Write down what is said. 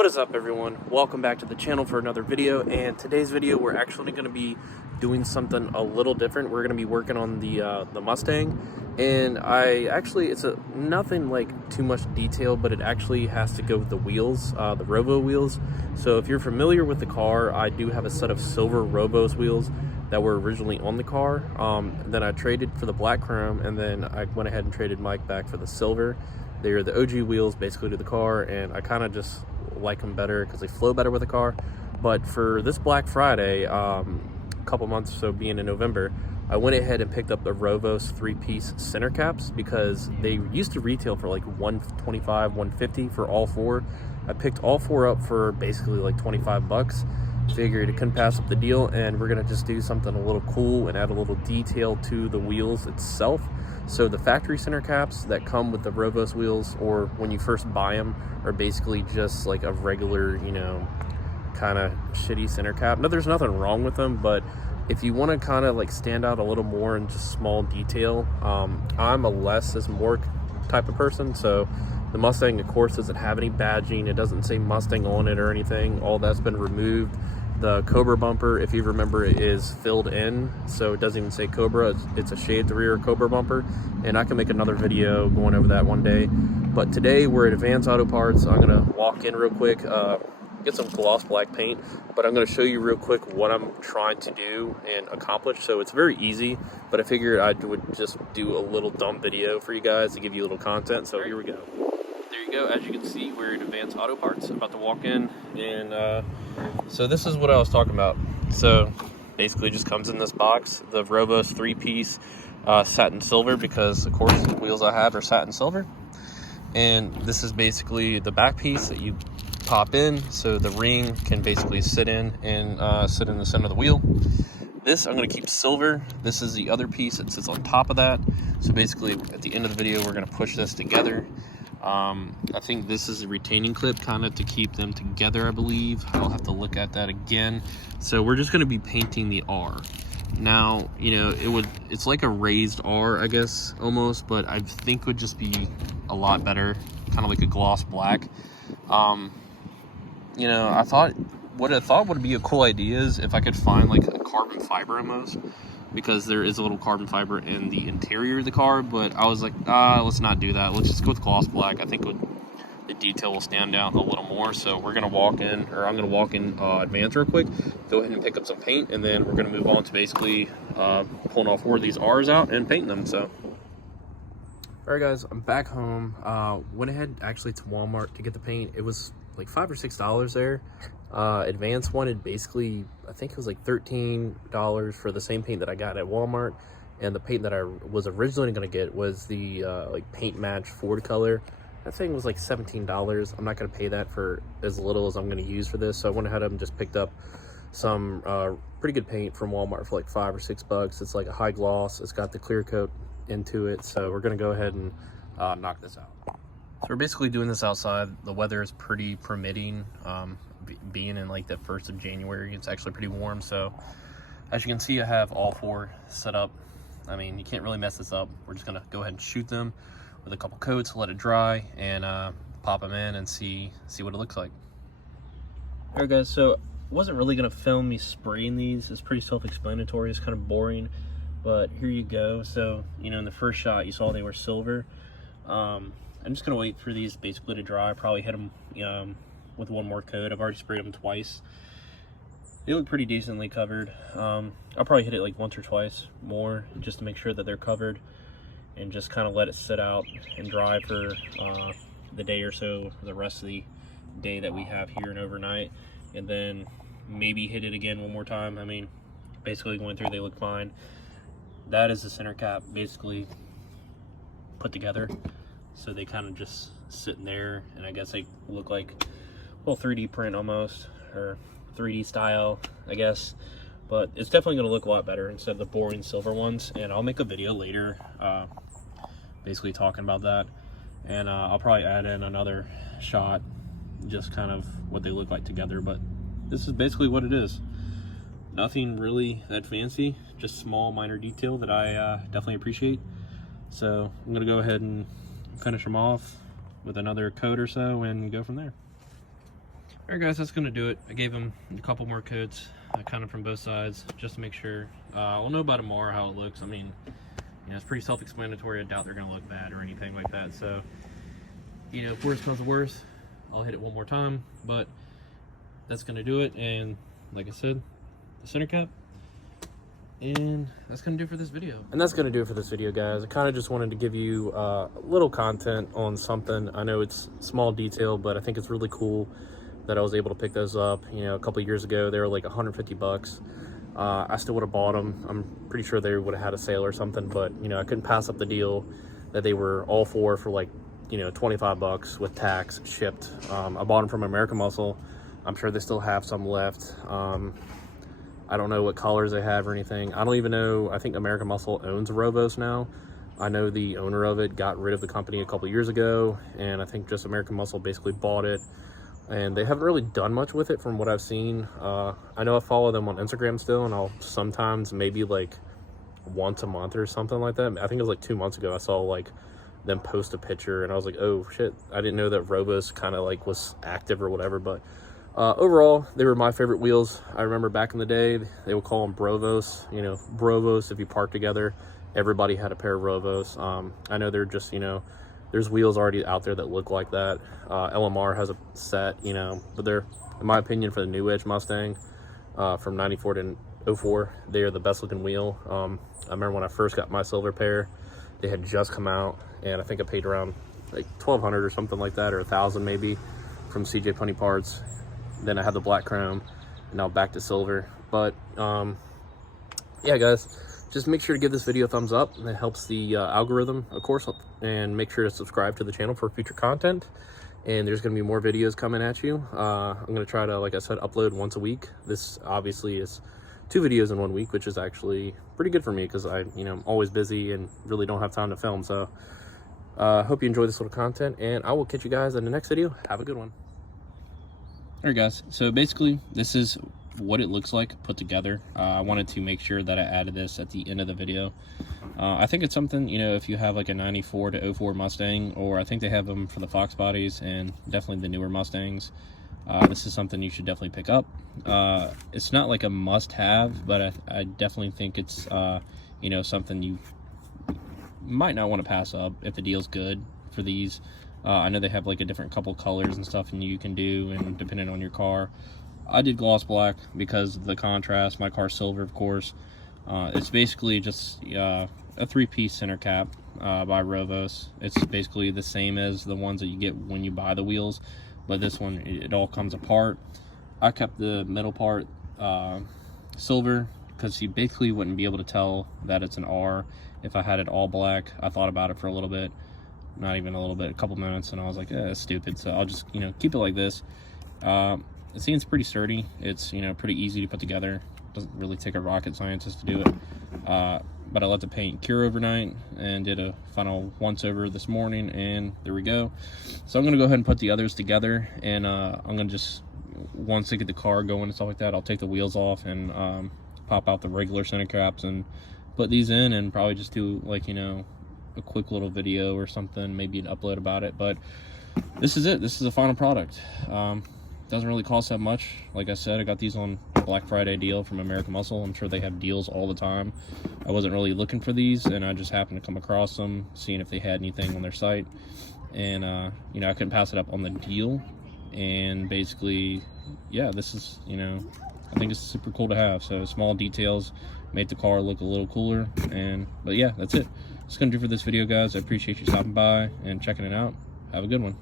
What is up, everyone? Welcome back to the channel for another video, and today's video we're actually going to be doing something a little different. We're going to be working on the Mustang, and it's nothing like too much detail, but it actually has to go with the wheels, the Rovo wheels. So if you're familiar with the car, I do have a set of silver Rovos wheels that were originally on the car. Then I traded for the black chrome, and then I went ahead and traded Mike back for the silver. They're the OG wheels basically to the car, and I kind of just like them better because they flow better with the car. But for this Black Friday, a couple months or so being in November, I went ahead and picked up the Rovos 3-piece center caps because they used to retail for like $125, $150 for all four. I picked all four up for basically like 25 bucks. Figured it couldn't pass up the deal, and we're gonna just do something a little cool and add a little detail to the wheels itself. So the factory center caps that come with the Rovos wheels, or when you first buy them, are basically just like a regular, kind of shitty center cap. No, there's nothing wrong with them, but if you want to kind of like stand out a little more in just small detail, I'm a less is more type of person. So the Mustang, of course, doesn't have any badging. It doesn't say Mustang on it or anything. All that's been removed. The Cobra bumper, if you remember, is filled in, so it doesn't even say Cobra. It's a shaved rear Cobra bumper, and I can make another video going over that one day. But today we're at Advanced Auto Parts. I'm gonna walk in real quick, get some gloss black paint, but I'm gonna show you real quick what I'm trying to do and accomplish. So it's very easy, but I figured I would just do a little dumb video for you guys to give you a little content. So here we go. There you go. As you can see, we're at Advanced Auto Parts. I'm about to walk in, and so this is what I was talking about. So basically just comes in this box, the Rovos 3-piece satin silver, because of course the wheels I have are satin silver. And this is basically the back piece that you pop in, so the ring can basically sit in and sit in the center of the wheel. This I'm going to keep silver. This is the other piece that sits on top of that. So basically at the end of the video we're going to push this together. I think this is a retaining clip kind of to keep them together, I believe. I'll have to look at that again. So we're just going to be painting the R. Now, it's like a raised R, I guess, almost, but I think would just be a lot better, kind of like a gloss black. I thought would be a cool idea is if I could find like a carbon fiber almost, because there is a little carbon fiber in the interior of the car, but I was like, let's not do that. Let's just go with gloss black. I think the detail will stand out a little more. So we're gonna walk in, or I'm gonna walk in Advance real quick, go ahead and pick up some paint, and then we're gonna move on to basically pulling all four of these R's out and painting them. So all right, guys, I'm back home. Went ahead actually to Walmart to get the paint. It was like $5 or $6 there. Advance wanted basically, I think it was like $13 for the same paint that I got at Walmart, and the paint that I was originally going to get was the like paint match Ford color. That thing was like $17. I'm not going to pay that for as little as I'm going to use for this, so I went ahead and just picked up some pretty good paint from Walmart for like $5 or $6. It's like a high gloss. It's got the clear coat into it, so we're going to go ahead and knock this out. So we're basically doing this outside. The weather is pretty permitting. Being in like the 1st of January, it's actually pretty warm. So as you can see, I have all four set up. I mean, you can't really mess this up. We're just gonna go ahead and shoot them with a couple coats, let it dry, and pop them in and see what it looks like. All right, guys, so I wasn't really gonna film me spraying these. It's pretty self-explanatory. It's kind of boring, but here you go. So in the first shot you saw they were silver. I'm just gonna wait for these basically to dry. Probably hit them with one more coat. I've already sprayed them twice. They look pretty decently covered. I'll probably hit it like once or twice more just to make sure that they're covered, and just kind of let it sit out and dry for the day or so, the rest of the day that we have here and overnight, and then maybe hit it again one more time. I mean, basically going through, they look fine. That is the center cap basically put together, so they kind of just sitting there, and I guess they look like a little 3D print almost, or 3D style, I guess. But it's definitely going to look a lot better instead of the boring silver ones, and I'll make a video later basically talking about that, and I'll probably add in another shot, just kind of what they look like together. But this is basically what it is. Nothing really that fancy, just small minor detail that I definitely appreciate. So I'm going to go ahead and finish them off with another coat or so and go from there. Alright guys, that's gonna do it. I gave him a couple more coats, kind of from both sides, just to make sure. We'll know by tomorrow how it looks. I mean, you know, it's pretty self-explanatory. I doubt they're gonna look bad or anything like that. So, you know, if worse comes to worse, I'll hit it one more time. But that's gonna do it. And like I said, the center cap. And that's gonna do for this video. And that's gonna do it for this video, guys. I kind of just wanted to give you a little content on something. I know it's small detail, but I think it's really cool that I was able to pick those up. You know, a couple years ago, they were like 150 bucks. I still would have bought them. I'm pretty sure they would have had a sale or something, but you know, I couldn't pass up the deal that they were all for like, you know, 25 bucks with tax shipped. I bought them from American Muscle. I'm sure they still have some left. I don't know what colors they have or anything. I don't even know. I think American Muscle owns Rovos now. I know the owner of it got rid of the company a couple years ago, and I think just American Muscle basically bought it. And they haven't really done much with it from what I've seen. I know I follow them on Instagram still, and I'll sometimes, maybe like once a month or something like that. I think it was like 2 months ago, I saw like them post a picture, and I was like, oh shit, I didn't know that Rovos kind of like was active or whatever. But overall, they were my favorite wheels. I remember back in the day, they would call them Brovos. You know, Brovos, if you park together, everybody had a pair of Rovos. I know they're just, you know, there's wheels already out there that look like that. LMR has a set, you know, but they're, in my opinion, for the Newedge Mustang from 94 to 04, they are the best looking wheel. I remember when I first got my silver pair, they had just come out, and I think I paid around like $1,200 or something like that, or $1,000 maybe, from CJ Pony Parts. Then I had the black chrome, and now back to silver. But yeah, guys, just make sure to give this video a thumbs up. It helps the algorithm, of course, and make sure to subscribe to the channel for future content. And there's going to be more videos coming at you. I'm going to try to, like I said, upload once a week. This obviously is 2 videos in 1 week, which is actually pretty good for me because I, you know, I'm always busy and really don't have time to film. So hope you enjoy this little content, and I will catch you guys in the next video. Have a good one. All right, guys. So basically, this is what it looks like put together. I wanted to make sure that I added this at the end of the video. I think it's something, you know, if you have like a 94 to 04 Mustang, or I think they have them for the Fox bodies and definitely the newer Mustangs, this is something you should definitely pick up. It's not like a must-have, but I definitely think it's you know, something you might not want to pass up if the deal's good for these. I know they have like a different couple colors and stuff, and you can do, and depending on your car. I did gloss black because of the contrast. My car's silver, of course. It's basically just a 3-piece center cap by Rovos. It's basically the same as the ones that you get when you buy the wheels, but this one, it all comes apart. I kept the middle part silver because you basically wouldn't be able to tell that it's an R if I had it all black. I thought about it for a little bit, not even a little bit, a couple minutes, and I was like, that's stupid. So I'll just, you know, keep it like this. It seems pretty sturdy. It's, you know, pretty easy to put together. Doesn't really take a rocket scientist to do it. But I let the paint cure overnight and did a final once over this morning, and there we go. So I'm gonna go ahead and put the others together, and I'm gonna just, once I get the car going and stuff like that, I'll take the wheels off and pop out the regular center caps and put these in, and probably just do like, you know, a quick little video or something, maybe an upload about it. But this is it. This is the final product. Doesn't really cost that much. Like I said, I got these on Black Friday deal from American Muscle. I'm sure they have deals all the time. I wasn't really looking for these, and I just happened to come across them, seeing if they had anything on their site. And you know, I couldn't pass it up on the deal. And basically, yeah, this is, you know, I think it's super cool to have. So small details made the car look a little cooler. But yeah, that's it. That's gonna do for this video, guys. I appreciate you stopping by and checking it out. Have a good one.